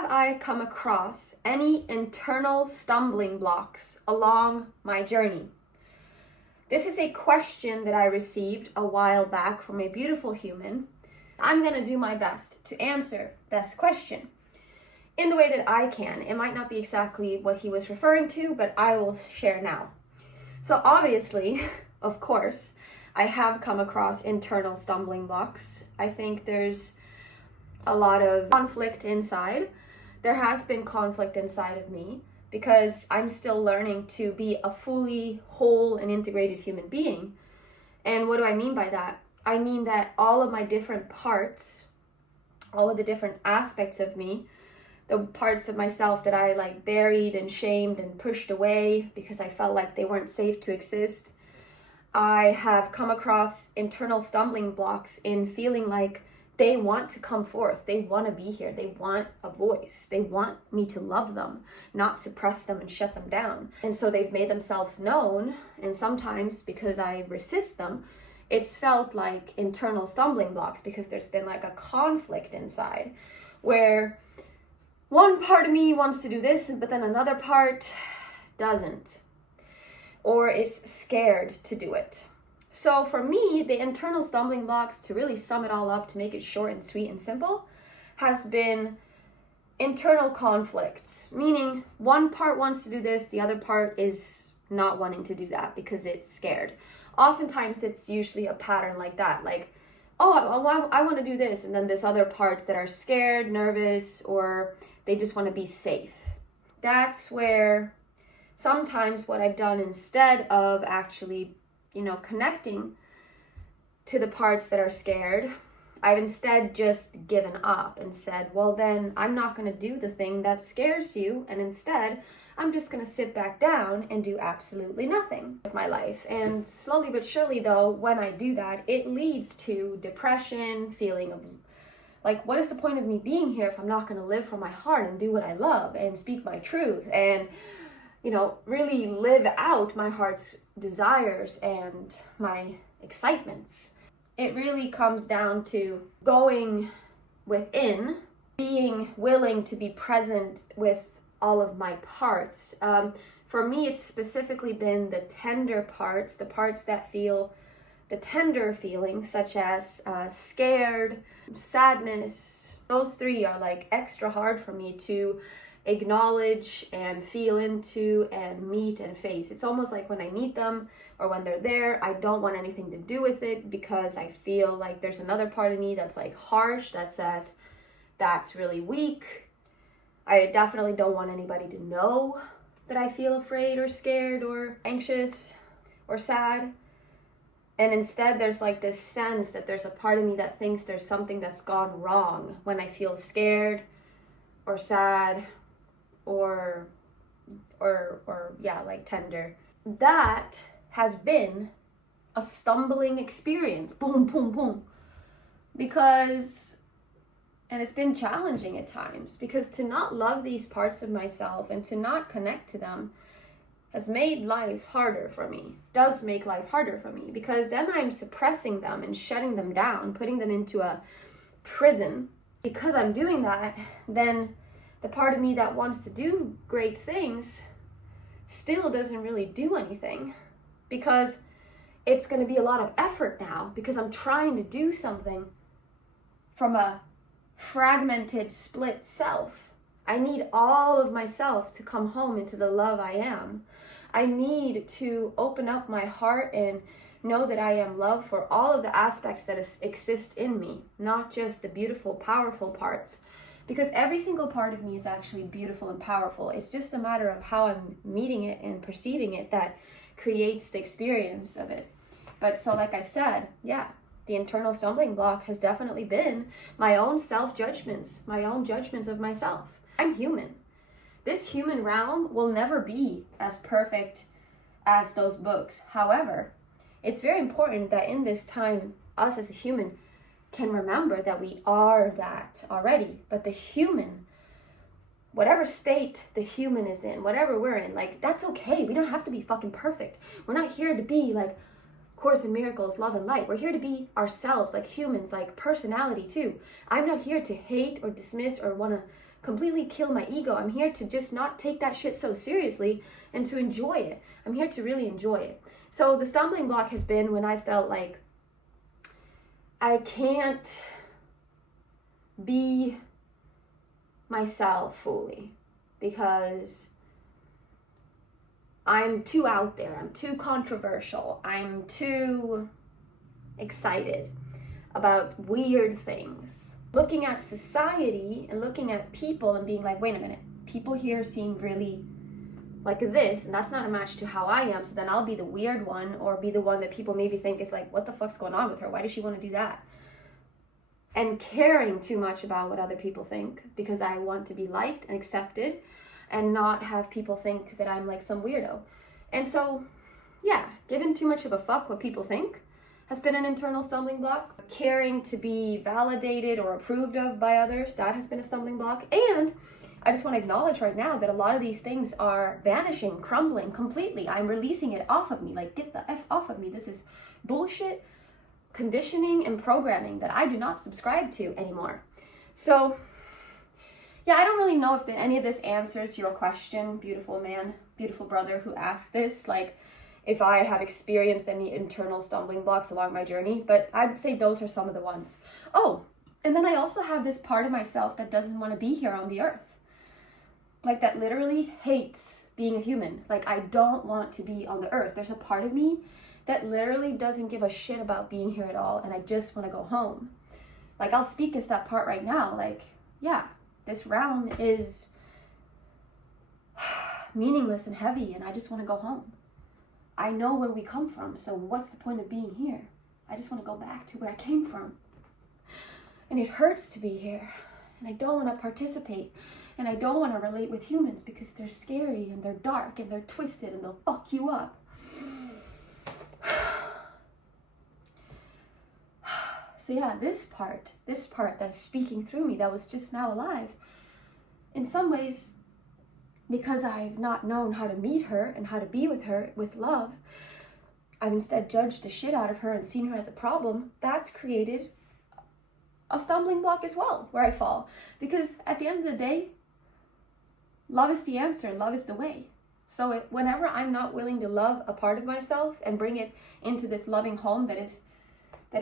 Have I come across any internal stumbling blocks along my journey? This is a question that I received a while back from a beautiful human. I'm going to do my best to answer this question in the way that I can. It might not be exactly what he was referring to, but I will share now. So obviously, of course, I have come across internal stumbling blocks. I think there's a lot of conflict inside. There has been conflict inside of me because I'm still learning to be a fully whole and integrated human being. And what do I mean by that? I mean that all of my different parts, all of the different aspects of me, the parts of myself that I buried and shamed and pushed away because I felt like they weren't safe to exist, I have come across internal stumbling blocks in feeling like they want to come forth. They want to be here. They want a voice. They want me to love them, not suppress them and shut them down. And so they've made themselves known. And sometimes because I resist them, it's felt like internal stumbling blocks because there's been a conflict inside where one part of me wants to do this, but then another part doesn't or is scared to do it. So for me, the internal stumbling blocks, to really sum it all up, to make it short and sweet and simple, has been internal conflicts, meaning one part wants to do this, the other part is not wanting to do that because it's scared. Oftentimes it's usually a pattern like that, I want to do this, and then there's other parts that are scared, nervous, or they just want to be safe. That's where sometimes what I've done instead of actually connecting to the parts that are scared, I've instead just given up and said, well, then I'm not going to do the thing that scares you. And instead, I'm just going to sit back down and do absolutely nothing with my life. And slowly but surely, though, when I do that, it leads to depression, feeling of what is the point of me being here if I'm not going to live from my heart and do what I love and speak my truth and really live out my heart's desires and my excitements. It really comes down to going within, being willing to be present with all of my parts. For me, it's specifically been the tender parts, the parts that feel the tender feelings, such as scared, sadness. Those three are extra hard for me to acknowledge and feel into and meet and face. It's almost like when I meet them or when they're there, I don't want anything to do with it because I feel like there's another part of me that's harsh, that says that's really weak. I definitely don't want anybody to know that I feel afraid or scared or anxious or sad. And instead there's this sense that there's a part of me that thinks there's something that's gone wrong when I feel scared or sad or tender. That has been a stumbling experience. Boom, boom, boom. And it's been challenging at times because to not love these parts of myself and to not connect to them has made life harder for me, does make life harder for me, because then I'm suppressing them and shutting them down, putting them into a prison. Because I'm doing that, then the part of me that wants to do great things still doesn't really do anything because it's going to be a lot of effort now because I'm trying to do something from a fragmented, split self. I need all of myself to come home into the love I am. I need to open up my heart and know that I am loved for all of the aspects that exist in me, not just the beautiful, powerful parts. Because every single part of me is actually beautiful and powerful. It's just a matter of how I'm meeting it and perceiving it that creates the experience of it. But so like I said, the internal stumbling block has definitely been my own self-judgments, my own judgments of myself. I'm human. This human realm will never be as perfect as those books. However, it's very important that in this time, us as a human can remember that we are that already. But the human, whatever state the human is in, whatever we're in, that's okay. We don't have to be fucking perfect. We're not here to be Course in Miracles, love and light. We're here to be ourselves, humans, personality too. I'm not here to hate or dismiss or want to completely kill my ego. I'm here to just not take that shit so seriously and to enjoy it. I'm here to really enjoy it. So the stumbling block has been when I felt like I can't be myself fully because I'm too out there, I'm too controversial, I'm too excited about weird things. Looking at society and looking at people and being like, wait a minute, people here seem really like this, and that's not a match to how I am, so then I'll be the weird one, or be the one that people maybe think is like, what the fuck's going on with her? Why does she want to do that? And caring too much about what other people think because I want to be liked and accepted and not have people think that I'm like some weirdo. And so, yeah, giving too much of a fuck what people think has been an internal stumbling block. Caring to be validated or approved of by others, that has been a stumbling block. And I just want to acknowledge right now that a lot of these things are vanishing, crumbling completely. I'm releasing it off of me. Like, get the F off of me. This is bullshit conditioning and programming that I do not subscribe to anymore. So, yeah, I don't really know if any of this answers your question, beautiful man, beautiful brother who asked this, like if I have experienced any internal stumbling blocks along my journey, but I'd say those are some of the ones. Oh, and then I also have this part of myself that doesn't want to be here on the earth. Like, that literally hates being a human. Like, I don't want to be on the earth. There's a part of me that literally doesn't give a shit about being here at all, and I just want to go home. Like, I'll speak as that part right now. Like, yeah, this realm is meaningless and heavy, and I just want to go home. I know where we come from, so what's the point of being here? I just want to go back to where I came from. And it hurts to be here, and I don't want to participate, and I don't want to relate with humans because they're scary and they're dark and they're twisted and they'll fuck you up. So yeah, this part that's speaking through me, that was just now alive, in some ways, because I've not known how to meet her and how to be with her with love, I've instead judged the shit out of her and seen her as a problem. That's created a stumbling block as well, where I fall. Because at the end of the day, love is the answer, love is the way. So whenever I'm not willing to love a part of myself and bring it into this loving home that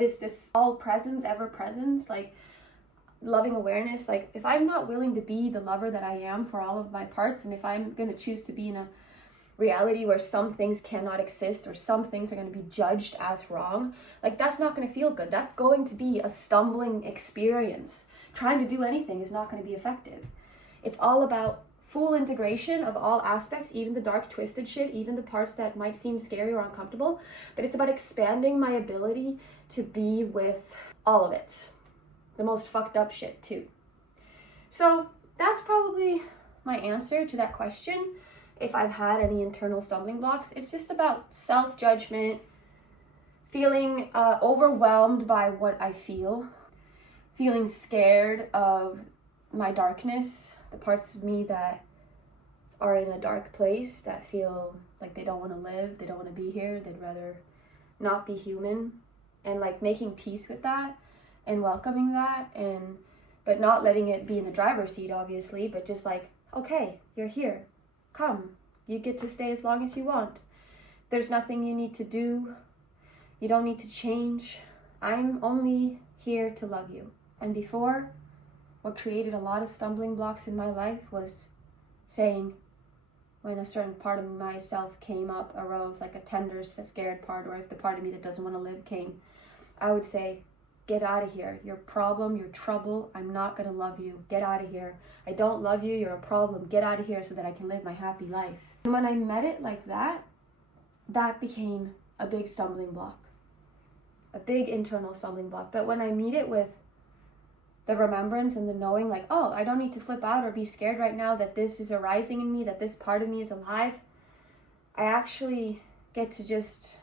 is this all presence, ever presence, like loving awareness, like if I'm not willing to be the lover that I am for all of my parts, and if I'm going to choose to be in a reality where some things cannot exist or some things are going to be judged as wrong, like that's not going to feel good. That's going to be a stumbling experience. Trying to do anything is not going to be effective. It's all about full integration of all aspects, even the dark twisted shit, even the parts that might seem scary or uncomfortable, but it's about expanding my ability to be with all of it. The most fucked up shit too. So that's probably my answer to that question. If I've had any internal stumbling blocks, it's just about self-judgment, feeling overwhelmed by what I feel, feeling scared of my darkness, the parts of me that are in a dark place, that feel like they don't want to live, they don't want to be here, they'd rather not be human, and like making peace with that and welcoming that, and but not letting it be in the driver's seat, obviously, but just like, okay, you're here, come, you get to stay as long as you want. There's nothing you need to do, you don't need to change. I'm only here to love you. And before, what created a lot of stumbling blocks in my life was saying, when a certain part of myself arose, like a tender, scared part, or if the part of me that doesn't want to live came, I would say, get out of here. You're a problem, you're trouble, I'm not going to love you. Get out of here. I don't love you, you're a problem. Get out of here so that I can live my happy life. And when I met it like that, that became a big stumbling block. A big internal stumbling block. But when I meet it with the remembrance and the knowing, like, oh, I don't need to flip out or be scared right now that this is arising in me, that this part of me is alive, I actually get to just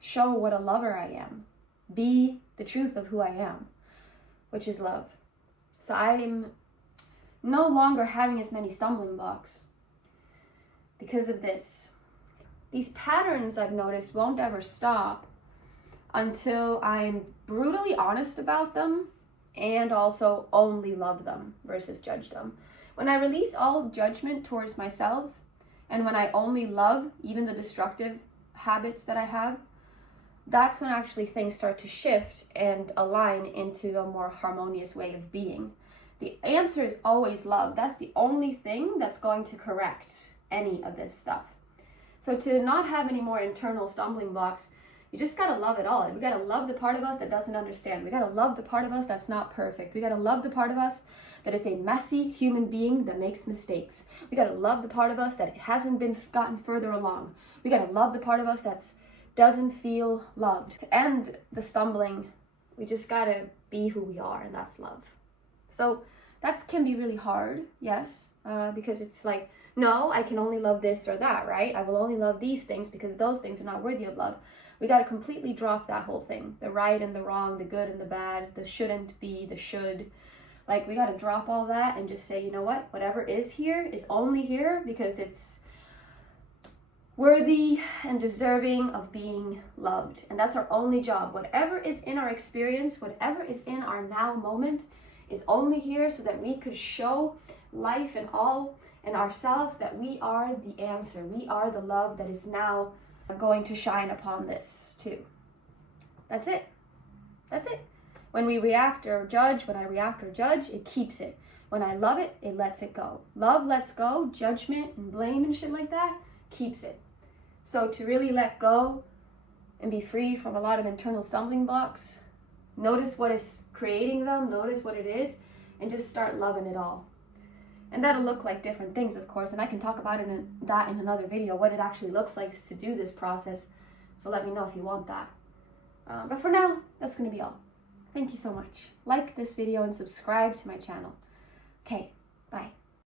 show what a lover I am. Be the truth of who I am, which is love. So I'm no longer having as many stumbling blocks because of this. These patterns I've noticed won't ever stop until I'm brutally honest about them and also only love them versus judge them. When I release all judgment towards myself, and when I only love even the destructive habits that I have, that's when actually things start to shift and align into a more harmonious way of being. The answer is always love. That's the only thing that's going to correct any of this stuff. So to not have any more internal stumbling blocks, you just gotta love it all. We gotta love the part of us that doesn't understand. We gotta love the part of us that's not perfect. We gotta love the part of us that is a messy human being that makes mistakes. We gotta love the part of us that hasn't been gotten further along. We gotta love the part of us that doesn't feel loved. To end the stumbling, we just gotta be who we are, and that's love. So that can be really hard, yes, because it's like, no, I can only love this or that, right? I will only love these things because those things are not worthy of love. We got to completely drop that whole thing. The right and the wrong, the good and the bad, the shouldn't be, the should. Like, we got to drop all that and just say, you know what? Whatever is here is only here because it's worthy and deserving of being loved. And that's our only job. Whatever is in our experience, whatever is in our now moment is only here so that we could show life and all and ourselves that we are the answer. We are the love that is now going to shine upon this too. That's it. That's it. When we react or judge, when I react or judge, it keeps it. When I love it, it lets it go. Love lets go. Judgment and blame and shit like that keeps it. So to really let go and be free from a lot of internal stumbling blocks, notice what is creating them, notice what it is, and just start loving it all. And that'll look like different things, of course, and I can talk about that in another video, what it actually looks like to do this process. So let me know if you want that. But for now, that's going to be all. Thank you so much. Like this video and subscribe to my channel. Okay, bye.